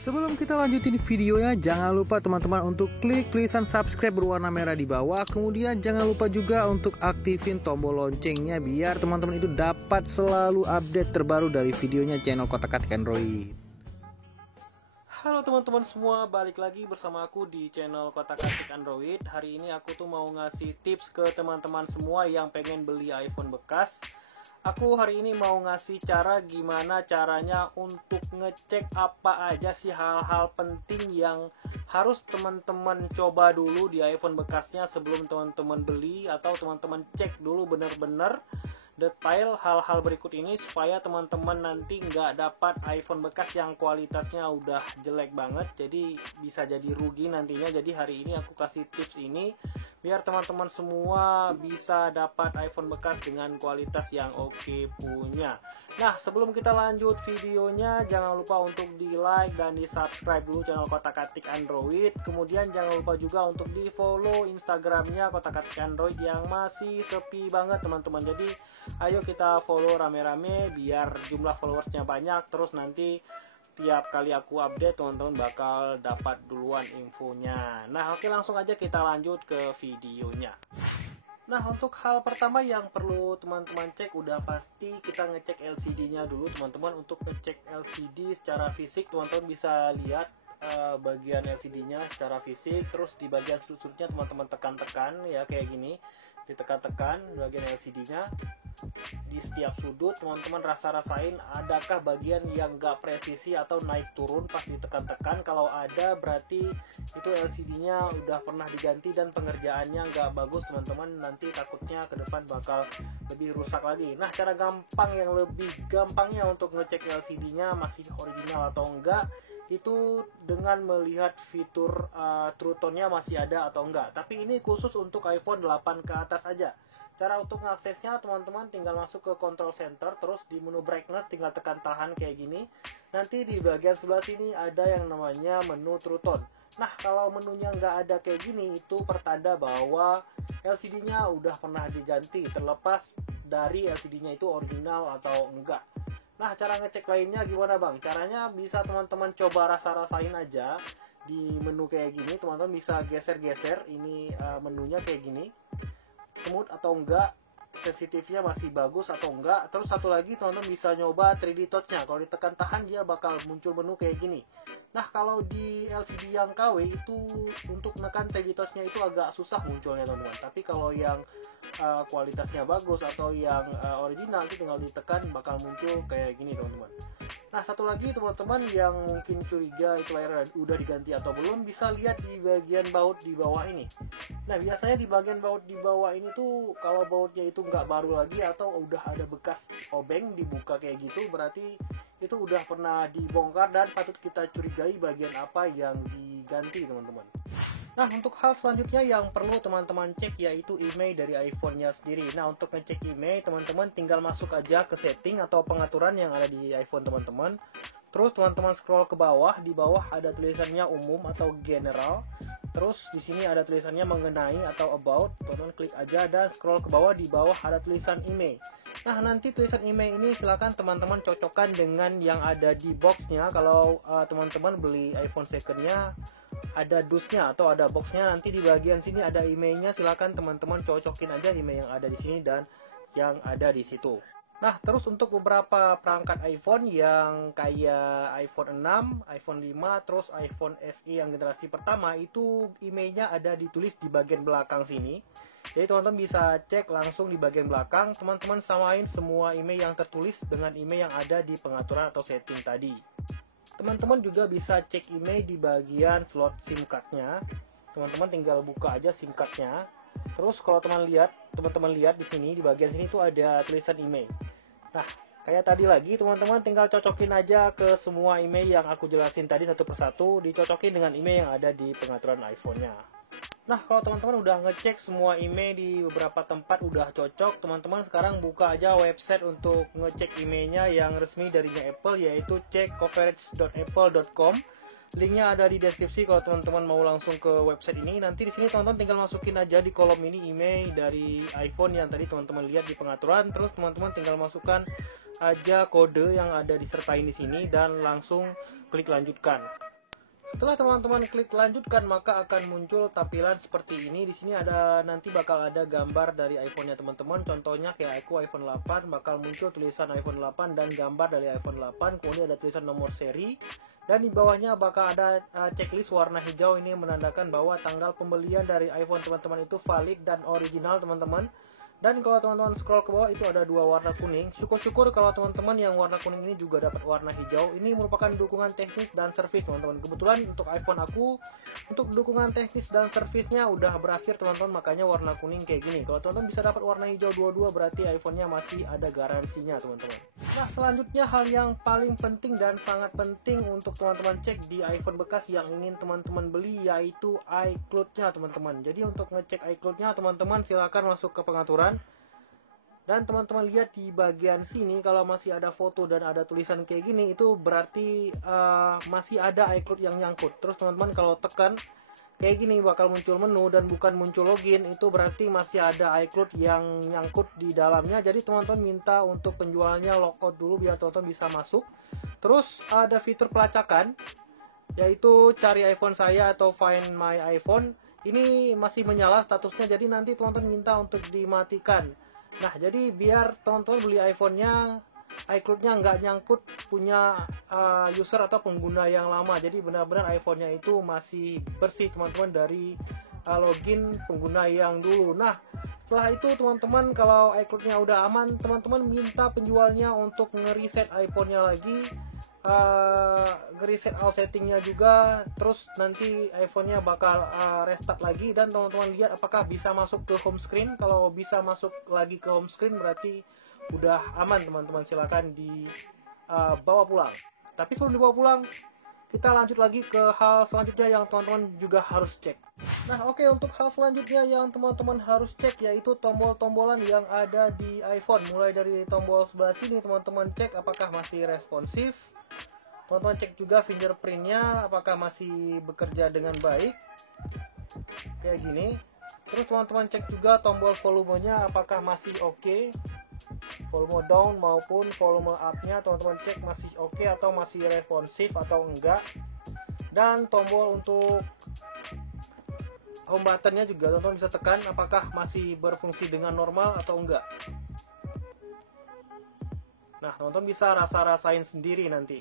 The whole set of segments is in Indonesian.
Sebelum kita lanjutin videonya, jangan lupa teman-teman untuk klik tulisan subscribe berwarna merah di bawah. Kemudian jangan lupa juga untuk aktifin tombol loncengnya biar teman-teman itu dapat selalu update terbaru dari videonya channel Kotak-Katik Android. Halo teman-teman semua, balik lagi bersama aku di channel Kotak-Katik Android. Hari ini aku tuh mau ngasih tips ke teman-teman semua yang pengen beli iPhone bekas. Aku hari ini mau ngasih cara gimana caranya untuk ngecek apa aja sih hal-hal penting yang harus teman-teman coba dulu di iPhone bekasnya sebelum teman-teman beli, atau teman-teman cek dulu bener-bener detail hal-hal berikut ini supaya teman-teman nanti nggak dapat iPhone bekas yang kualitasnya udah jelek banget, jadi bisa jadi rugi nantinya. Jadi hari ini aku kasih tips ini biar teman-teman semua bisa dapat iPhone bekas dengan kualitas yang oke punya. Nah, sebelum kita lanjut videonya, jangan lupa untuk di like dan di subscribe dulu channel Kotak-Katik Android. Kemudian jangan lupa juga untuk di follow Instagramnya Kotak-Katik Android yang masih sepi banget teman-teman. Jadi ayo kita follow rame-rame biar jumlah followersnya banyak, terus nanti setiap kali aku update teman-teman bakal dapat duluan infonya. Nah oke, langsung aja kita lanjut ke videonya. Nah, untuk hal pertama yang perlu teman-teman cek, udah pasti kita ngecek LCD-nya dulu teman-teman. Untuk ngecek LCD secara fisik, teman-teman bisa lihat bagian LCD-nya secara fisik. Terus di bagian sudut-sudutnya teman-teman tekan-tekan ya, kayak gini, ditekan-tekan bagian LCD-nya. Di setiap sudut teman-teman rasain adakah bagian yang gak presisi atau naik turun pas ditekan-tekan. Kalau ada berarti itu LCD-nya udah pernah diganti dan pengerjaannya gak bagus teman-teman, nanti takutnya ke depan bakal lebih rusak lagi. Nah, cara gampang yang lebih gampangnya untuk ngecek LCD-nya masih original atau enggak itu dengan melihat fitur True Tone-nya masih ada atau enggak. Tapi ini khusus untuk iPhone 8 ke atas aja. Cara untuk mengaksesnya teman-teman tinggal masuk ke control center, terus di menu brightness tinggal tekan tahan kayak gini. Nanti di bagian sebelah sini ada yang namanya menu True Tone. Nah, kalau menunya nggak ada kayak gini, itu pertanda bahwa LCD-nya udah pernah diganti, terlepas dari LCD-nya itu original atau enggak. Nah, cara ngecek lainnya gimana bang? Caranya bisa teman-teman coba rasa-rasain aja di menu kayak gini. Teman-teman bisa geser-geser ini menunya kayak gini, smooth atau enggak, sensitifnya masih bagus atau enggak. Terus satu lagi teman-teman bisa nyoba 3D touch-nya. Kalau ditekan tahan dia bakal muncul menu kayak gini. Nah, kalau di LCD yang KW itu untuk menekan 3D touch-nya itu agak susah munculnya teman-teman. Tapi kalau yang kualitasnya bagus atau yang original itu tinggal ditekan bakal muncul kayak gini teman-teman. Nah, satu lagi teman-teman yang mungkin curiga itu layar udah diganti atau belum, bisa lihat di bagian baut di bawah ini. Nah, biasanya di bagian baut di bawah ini tuh kalau bautnya itu nggak baru lagi atau udah ada bekas obeng dibuka kayak gitu, berarti itu udah pernah dibongkar dan patut kita curigai bagian apa yang diganti teman-teman. Nah, untuk hal selanjutnya yang perlu teman-teman cek yaitu IMEI dari iPhone-nya sendiri. Nah, untuk ngecek IMEI teman-teman tinggal masuk aja ke setting atau pengaturan yang ada di iPhone teman-teman. Terus teman-teman scroll ke bawah, di bawah ada tulisannya umum atau general. Terus di sini ada tulisannya mengenai atau about. Teman-teman klik aja dan scroll ke bawah, di bawah ada tulisan IMEI. Nah, nanti tulisan IMEI ini silakan teman-teman cocokkan dengan yang ada di boxnya. Kalau teman-teman beli iPhone second-nya ada dusnya atau ada boxnya, nanti di bagian sini ada IMEI-nya, silakan teman-teman cocokin aja IMEI yang ada di sini dan yang ada di situ. Nah, terus untuk beberapa perangkat iPhone yang kayak iPhone 6, iPhone 5, terus iPhone SE yang generasi pertama, itu IMEI-nya ada ditulis di bagian belakang sini. Jadi teman-teman bisa cek langsung di bagian belakang, teman-teman samain semua IMEI yang tertulis dengan IMEI yang ada di pengaturan atau setting tadi. Teman-teman juga bisa cek IMEI di bagian slot SIM card-nya. Teman-teman tinggal buka aja SIM card-nya. Terus kalau teman-teman lihat di sini, di bagian sini tuh ada tulisan IMEI. Nah, kayak tadi lagi teman-teman tinggal cocokin aja ke semua IMEI yang aku jelasin tadi satu persatu, dicocokin dengan IMEI yang ada di pengaturan iPhone-nya. Nah, kalau teman-teman udah ngecek semua IMEI di beberapa tempat udah cocok, teman-teman sekarang buka aja website untuk ngecek IMEI-nya yang resmi darinya Apple, yaitu checkcoverage.apple.com. Linknya ada di deskripsi kalau teman-teman mau langsung ke website ini. Nanti di sini teman-teman tinggal masukin aja di kolom ini IMEI dari iPhone yang tadi teman-teman lihat di pengaturan. Terus teman-teman tinggal masukkan aja kode yang ada disertain di sini dan langsung klik lanjutkan. Setelah teman-teman klik lanjutkan, maka akan muncul tampilan seperti ini. Di sini ada nanti bakal ada gambar dari iPhone-nya teman-teman. Contohnya kayak aku iPhone 8 bakal muncul tulisan iPhone 8 dan gambar dari iPhone 8. Kemudian ada tulisan nomor seri. Dan di bawahnya bakal ada checklist warna hijau, ini menandakan bahwa tanggal pembelian dari iPhone teman-teman itu valid dan original teman-teman. Dan kalau teman-teman scroll ke bawah itu ada dua warna kuning. Syukur-syukur kalau teman-teman yang warna kuning ini juga dapat warna hijau. Ini merupakan dukungan teknis dan servis teman-teman. Kebetulan untuk iPhone aku, untuk dukungan teknis dan servisnya udah berakhir teman-teman, makanya warna kuning kayak gini. Kalau teman-teman bisa dapat warna hijau dua-dua, berarti iPhone-nya masih ada garansinya teman-teman. Nah, selanjutnya hal yang paling penting dan sangat penting untuk teman-teman cek di iPhone bekas yang ingin teman-teman beli, yaitu iCloud-nya teman-teman. Jadi untuk ngecek iCloud-nya teman-teman silakan masuk ke pengaturan. Dan teman-teman lihat di bagian sini, kalau masih ada foto dan ada tulisan kayak gini, itu berarti masih ada iCloud yang nyangkut. Terus teman-teman kalau tekan kayak gini bakal muncul menu dan bukan muncul login, itu berarti masih ada iCloud yang nyangkut di dalamnya. Jadi teman-teman minta untuk penjualnya logout dulu biar teman-teman bisa masuk. Terus ada fitur pelacakan, yaitu cari iPhone saya atau find my iPhone. Ini masih menyala statusnya, jadi nanti teman-teman minta untuk dimatikan. Nah, jadi biar teman-teman beli iPhone-nya, iCloud-nya nggak nyangkut punya user atau pengguna yang lama. Jadi benar-benar iPhone-nya itu masih bersih teman-teman dari login pengguna yang dulu. Nah, setelah itu teman-teman kalau iCloud-nya udah aman, teman-teman minta penjualnya untuk nge-reset iPhone-nya lagi, nge-reset all settingnya juga. Terus nanti iPhone-nya bakal restart lagi dan teman-teman lihat apakah bisa masuk ke home screen. Kalau bisa masuk lagi ke home screen berarti udah aman teman-teman, silakan dibawa pulang. Tapi sebelum dibawa pulang, kita lanjut lagi ke hal selanjutnya yang teman-teman juga harus cek. Nah, oke, untuk hal selanjutnya yang teman-teman harus cek yaitu tombol-tombolan yang ada di iPhone. Mulai dari tombol sebelah sini teman-teman cek apakah masih responsif. Teman-teman cek juga fingerprintnya apakah masih bekerja dengan baik, kayak gini. Terus teman-teman cek juga tombol volumenya apakah masih oke. Volume down maupun volume up-nya teman-teman cek masih oke atau masih responsif atau enggak. Dan tombol untuk home button-nya juga teman-teman bisa tekan apakah masih berfungsi dengan normal atau enggak. Nah, teman-teman bisa rasa-rasain sendiri nanti.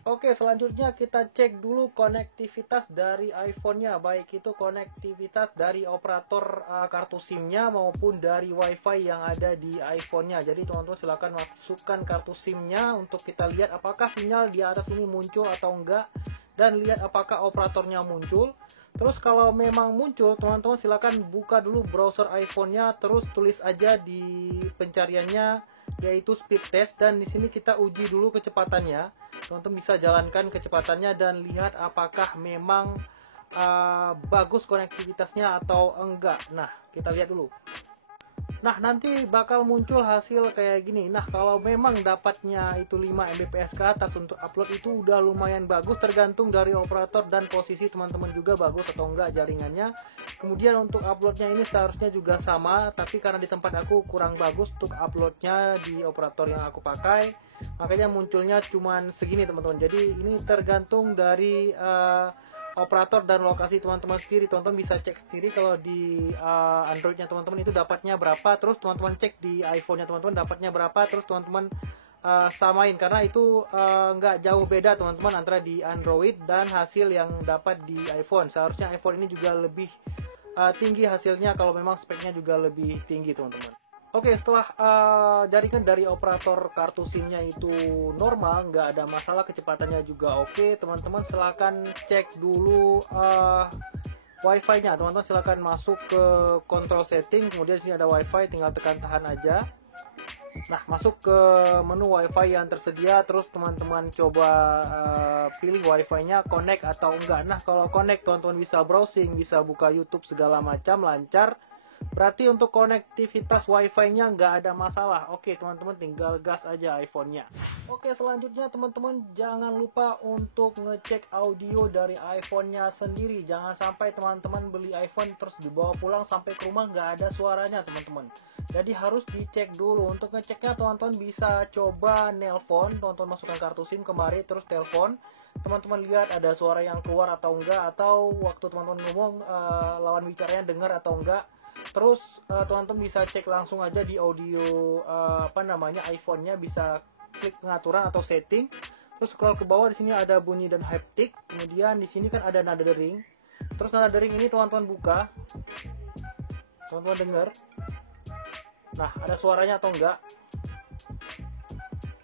Oke, selanjutnya kita cek dulu konektivitas dari iPhone-nya, baik itu konektivitas dari operator kartu SIM-nya maupun dari WiFi yang ada di iPhone-nya. Jadi teman-teman silakan masukkan kartu SIM-nya untuk kita lihat apakah sinyal di atas ini muncul atau enggak, dan lihat apakah operatornya muncul. Terus kalau memang muncul, teman-teman silakan buka dulu browser iPhone-nya, terus tulis aja di pencariannya yaitu speed test, dan di sini kita uji dulu kecepatannya. Teman-teman bisa jalankan kecepatannya dan lihat apakah memang bagus konektivitasnya atau enggak. Nah, kita lihat dulu. Nah, nanti bakal muncul hasil kayak gini. Nah, kalau memang dapatnya itu 5 Mbps ke atas untuk upload itu udah lumayan bagus, tergantung dari operator dan posisi teman-teman juga bagus atau enggak jaringannya. Kemudian untuk uploadnya ini seharusnya juga sama, tapi karena di tempat aku kurang bagus untuk uploadnya di operator yang aku pakai, makanya munculnya cuman segini teman-teman. Jadi ini tergantung dari operator dan lokasi teman-teman sendiri. Teman-teman bisa cek sendiri kalau di Androidnya teman-teman itu dapatnya berapa, terus teman-teman cek di iPhone-nya teman-teman dapatnya berapa, terus teman-teman samain, karena itu nggak jauh beda teman-teman antara di Android dan hasil yang dapat di iPhone. Seharusnya iPhone ini juga lebih tinggi hasilnya kalau memang speknya juga lebih tinggi teman-teman. Oke, setelah jaringan dari operator kartu SIM-nya itu normal, nggak ada masalah, kecepatannya juga oke, teman-teman silakan cek dulu Wi-Fi-nya. Teman-teman silakan masuk ke control setting, kemudian di sini ada Wi-Fi, tinggal tekan tahan aja. Nah, masuk ke menu Wi-Fi yang tersedia, terus teman-teman coba pilih Wi-Fi-nya connect atau enggak. Nah, kalau connect teman-teman bisa browsing, bisa buka YouTube segala macam lancar. Berarti untuk konektivitas wifi-nya nggak ada masalah. Oke teman-teman, tinggal gas aja iPhone-nya. Oke, selanjutnya teman-teman jangan lupa untuk ngecek audio dari iPhone-nya sendiri. Jangan sampai teman-teman beli iPhone terus dibawa pulang sampai ke rumah nggak ada suaranya teman-teman. Jadi harus dicek dulu. Untuk ngeceknya teman-teman bisa coba nelpon, teman-teman masukkan kartu SIM kemari terus telepon. Teman-teman lihat ada suara yang keluar atau enggak, atau waktu teman-teman ngomong lawan bicaranya dengar atau enggak. Terus teman-teman bisa cek langsung aja di audio iPhone-nya, bisa klik pengaturan atau setting. Terus scroll ke bawah, di sini ada bunyi dan haptic. Kemudian di sini kan ada nada dering. Terus nada dering ini teman-teman buka. Teman-teman dengar. Nah, ada suaranya atau enggak?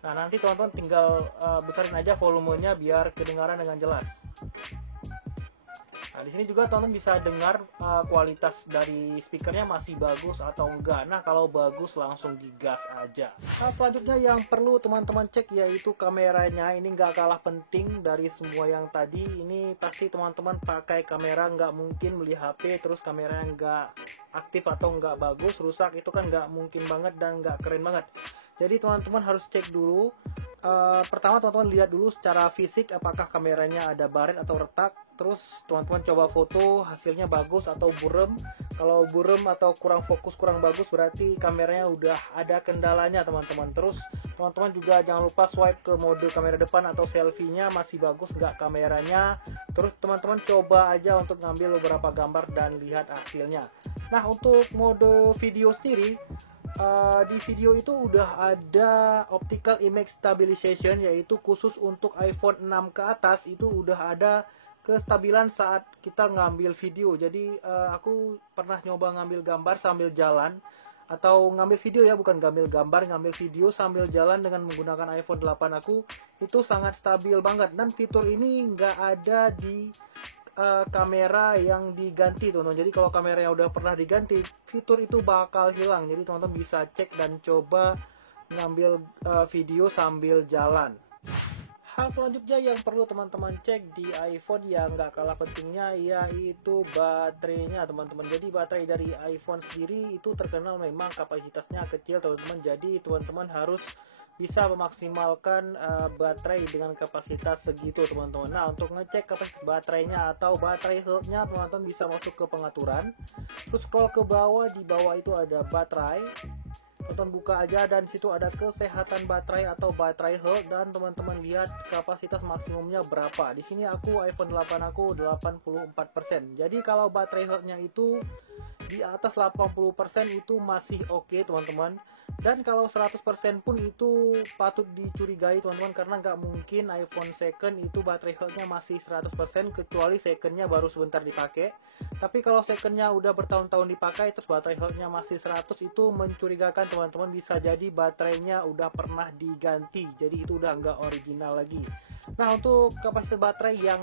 Nah, nanti teman-teman tinggal besarin aja volumenya biar kedengaran dengan jelas. Nah, di sini juga teman-teman bisa dengar kualitas dari speakernya masih bagus atau enggak. Nah, kalau bagus langsung digas aja. Nah, selanjutnya yang perlu teman-teman cek yaitu kameranya. Ini nggak kalah penting dari semua yang tadi. Ini pasti teman-teman pakai kamera, nggak mungkin beli HP terus kameranya nggak aktif atau nggak bagus, rusak. Itu kan nggak mungkin banget dan nggak keren banget. Jadi teman-teman harus cek dulu. Pertama teman-teman lihat dulu secara fisik apakah kameranya ada baret atau retak. Terus teman-teman coba foto, hasilnya bagus atau buram. Kalau buram atau kurang fokus, kurang bagus, berarti kameranya udah ada kendalanya teman-teman. Terus teman-teman juga jangan lupa swipe ke mode kamera depan atau selfie-nya masih bagus nggak kameranya. Terus teman-teman coba aja untuk ngambil beberapa gambar dan lihat hasilnya. Nah, untuk mode video sendiri, di video itu udah ada optical image stabilization, yaitu khusus untuk iPhone 6 ke atas itu udah ada kestabilan saat kita ngambil video. Jadi aku pernah nyoba ngambil gambar sambil jalan, atau ngambil video ya, bukan ngambil gambar, ngambil video sambil jalan dengan menggunakan iPhone 8 aku, itu sangat stabil banget. Dan fitur ini nggak ada di kamera yang diganti teman-teman. Jadi kalau kamera yang udah pernah diganti, fitur itu bakal hilang. Jadi teman-teman bisa cek dan coba ngambil video sambil jalan. Hal selanjutnya yang perlu teman-teman cek di iPhone yang nggak kalah pentingnya yaitu baterainya teman-teman. Jadi baterai dari iPhone sendiri itu terkenal memang kapasitasnya kecil teman-teman. Jadi teman-teman harus bisa memaksimalkan baterai dengan kapasitas segitu teman-teman. Nah, untuk ngecek kapasitas baterainya atau baterai health-nya, teman-teman bisa masuk ke pengaturan. Terus scroll ke bawah, di bawah itu ada baterai. Teman-teman buka aja dan situ ada kesehatan baterai atau baterai health, dan teman-teman lihat kapasitas maksimumnya berapa. Di sini aku iPhone 8 aku 84%. Jadi kalau baterai health-nya itu di atas 80% itu masih oke teman-teman. Dan kalau 100% pun itu patut dicurigai teman-teman, karena nggak mungkin iPhone second itu baterai health-nya masih 100%, kecuali second-nya baru sebentar dipakai. Tapi kalau second-nya udah bertahun-tahun dipakai terus baterai health-nya masih 100, itu mencurigakan teman-teman. Bisa jadi baterainya udah pernah diganti, jadi itu udah nggak original lagi. Nah, untuk kapasitas baterai yang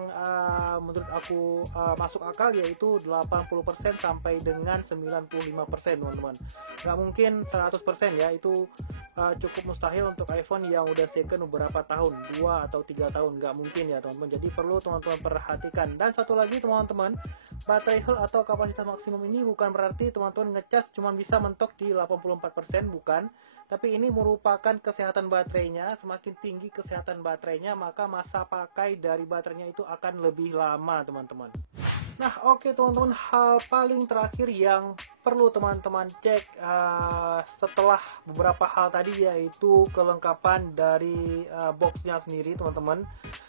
menurut aku masuk akal yaitu 80% sampai dengan 95% teman-teman. Nggak mungkin 100% ya, itu cukup mustahil untuk iPhone yang udah second beberapa tahun, 2 atau 3 tahun, nggak mungkin ya teman-teman. Jadi perlu teman-teman perhatikan. Dan satu lagi teman-teman, baterai health atau kapasitas maksimum ini bukan berarti teman-teman ngecas cuma bisa mentok di 84%, bukan. Tapi ini merupakan kesehatan baterainya. Semakin tinggi kesehatan baterainya, maka masa pakai dari baterainya itu akan lebih lama teman-teman. Nah, oke teman-teman, hal paling terakhir yang perlu teman-teman cek setelah beberapa hal tadi yaitu kelengkapan dari boxnya sendiri teman-teman.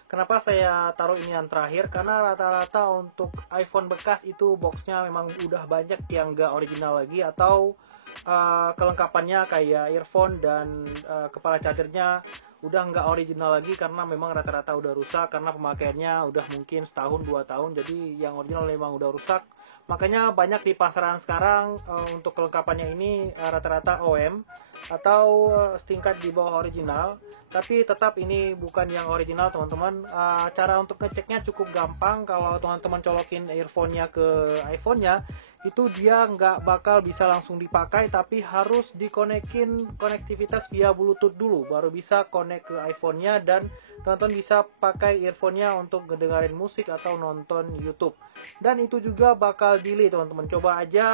Kenapa saya taruh ini yang terakhir? Karena rata-rata untuk iPhone bekas itu boxnya memang udah banyak yang nggak original lagi, atau kelengkapannya kayak earphone dan kepala chargernya udah nggak original lagi karena memang rata-rata udah rusak karena pemakaiannya udah mungkin setahun 2 tahun. Jadi yang original memang udah rusak. Makanya banyak di pasaran sekarang untuk kelengkapannya ini rata-rata OM atau setingkat di bawah original. Tapi tetap ini bukan yang original teman-teman. Cara untuk ngeceknya cukup gampang. Kalau teman-teman colokin earphone-nya ke iPhone-nya, itu dia nggak bakal bisa langsung dipakai, tapi harus dikonekin konektivitas via Bluetooth dulu baru bisa connect ke iPhone-nya, dan teman-teman bisa pakai earphone-nya untuk ngedengerin musik atau nonton YouTube. Dan itu juga bakal delay teman-teman. Coba aja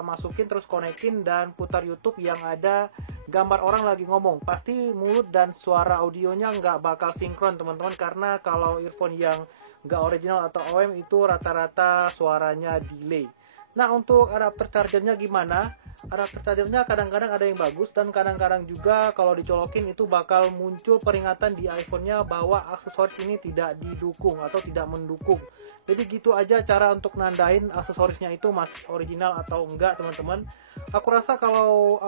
masukin terus konekin dan putar YouTube yang ada gambar orang lagi ngomong. Pasti mulut dan suara audionya nggak bakal sinkron teman-teman, karena kalau earphone yang nggak original atau OEM itu rata-rata suaranya delay. Nah, untuk adapter chargernya gimana? Adapter chargernya kadang-kadang ada yang bagus dan kadang-kadang juga kalau dicolokin itu bakal muncul peringatan di iPhone-nya bahwa aksesoris ini tidak didukung atau tidak mendukung. Jadi gitu aja cara untuk nandain aksesorisnya itu masih original atau enggak teman-teman. Aku rasa kalau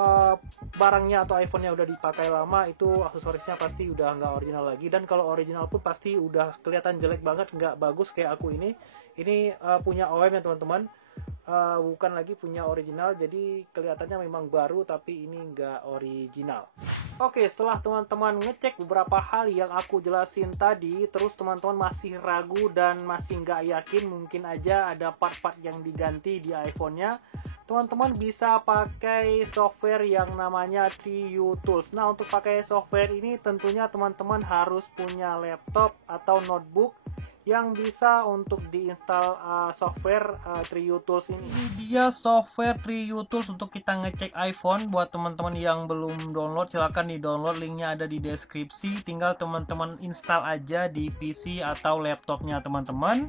barangnya atau iPhone-nya udah dipakai lama itu aksesorisnya pasti udah nggak original lagi, dan kalau original pun pasti udah kelihatan jelek banget, nggak bagus kayak aku ini. Ini punya OEM ya teman-teman. Bukan lagi punya original, jadi kelihatannya memang baru tapi ini nggak original. Oke, setelah teman-teman ngecek beberapa hal yang aku jelasin tadi, terus teman-teman masih ragu dan masih nggak yakin, mungkin aja ada part-part yang diganti di iPhone-nya, teman-teman bisa pakai software yang namanya TreeU Tools. Nah, untuk pakai software ini tentunya teman-teman harus punya laptop atau notebook yang bisa untuk diinstal software TreeU Tools ini. Ini dia software TreeU Tools untuk kita ngecek iPhone. Buat teman-teman yang belum download, silahkan di-download, linknya ada di deskripsi. Tinggal teman-teman install aja di PC atau laptopnya teman-teman.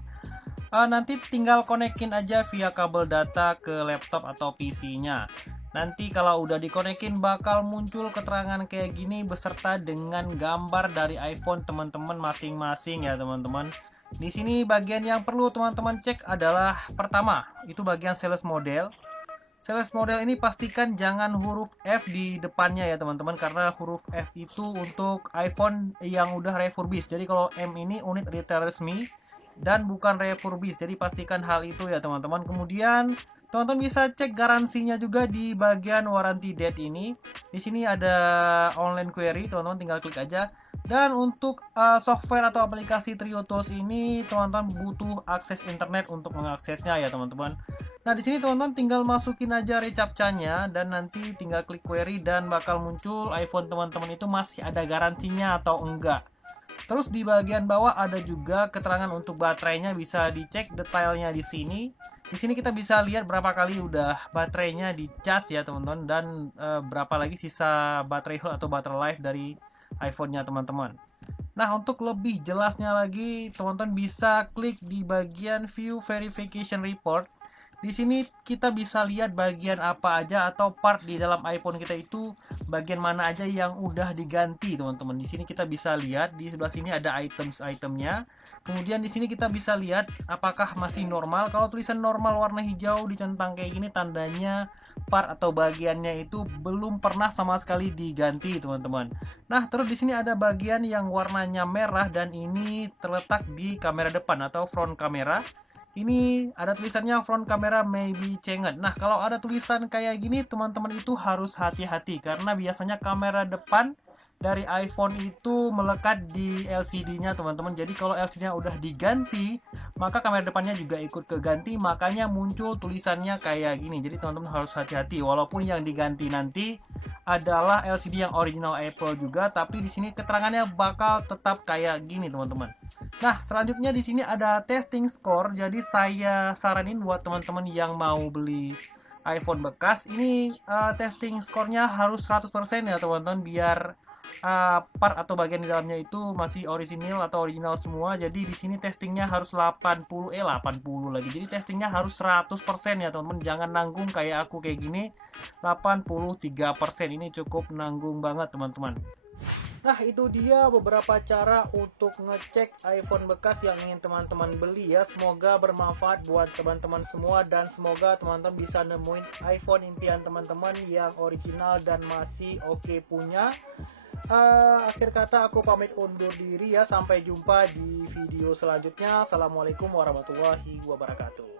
Nanti tinggal konekin aja via kabel data ke laptop atau PC-nya. Nanti kalau udah dikonekin bakal muncul keterangan kayak gini beserta dengan gambar dari iPhone teman-teman masing-masing ya teman-teman. Di sini bagian yang perlu teman-teman cek adalah pertama, itu bagian sales model. Sales model ini pastikan jangan huruf F di depannya ya teman-teman, karena huruf F itu untuk iPhone yang udah refurbished. Jadi kalau M ini unit retail resmi dan bukan refurbished. Jadi pastikan hal itu ya teman-teman. Kemudian teman-teman bisa cek garansinya juga di bagian warranty date ini. Di sini ada online query, teman-teman tinggal klik aja. Dan untuk software atau aplikasi TreeU Tools ini teman-teman butuh akses internet untuk mengaksesnya ya teman-teman. Nah, di sini teman-teman tinggal masukin aja reCAPTCHA-nya dan nanti tinggal klik query dan bakal muncul iPhone teman-teman itu masih ada garansinya atau enggak. Terus di bagian bawah ada juga keterangan untuk baterainya, bisa dicek detailnya di sini. Di sini kita bisa lihat berapa kali udah baterainya dicas ya teman-teman, dan berapa lagi sisa baterai health atau baterai life dari iPhone-nya teman-teman. Nah, untuk lebih jelasnya lagi teman-teman bisa klik di bagian View Verification Report. Di sini kita bisa lihat bagian apa aja atau part di dalam iPhone kita itu bagian mana aja yang udah diganti teman-teman. Di sini kita bisa lihat di sebelah sini ada items-itemnya. Kemudian di sini kita bisa lihat apakah masih normal. Kalau tulisan normal warna hijau dicentang kayak gini tandanya part atau bagiannya itu belum pernah sama sekali diganti teman-teman. Nah, terus di sini ada bagian yang warnanya merah dan ini terletak di kamera depan atau front kamera. Ini ada tulisannya front camera may be changed. Nah, kalau ada tulisan kayak gini teman-teman itu harus hati-hati karena biasanya kamera depan dari iPhone itu melekat di LCD-nya teman-teman. Jadi kalau LCD-nya udah diganti, maka kamera depannya juga ikut keganti, makanya muncul tulisannya kayak gini. Jadi teman-teman harus hati-hati walaupun yang diganti nanti adalah LCD yang original Apple juga, tapi di sini keterangannya bakal tetap kayak gini teman-teman. Nah, selanjutnya di sini ada testing score. Jadi saya saranin buat teman-teman yang mau beli iPhone bekas ini testing score-nya harus 100% ya teman-teman, biar part atau bagian di dalamnya itu masih original atau original semua. Jadi di sini testingnya harus 80 lagi. Jadi testingnya harus 100% ya teman-teman. Jangan nanggung kayak aku kayak gini 83%. Ini cukup nanggung banget teman-teman. Nah, itu dia beberapa cara untuk ngecek iPhone bekas yang ingin teman-teman beli ya. Semoga bermanfaat buat teman-teman semua dan semoga teman-teman bisa nemuin iPhone impian teman-teman yang original dan masih oke punya. Akhir kata aku pamit undur diri ya. Sampai jumpa di video selanjutnya. Assalamualaikum warahmatullahi wabarakatuh.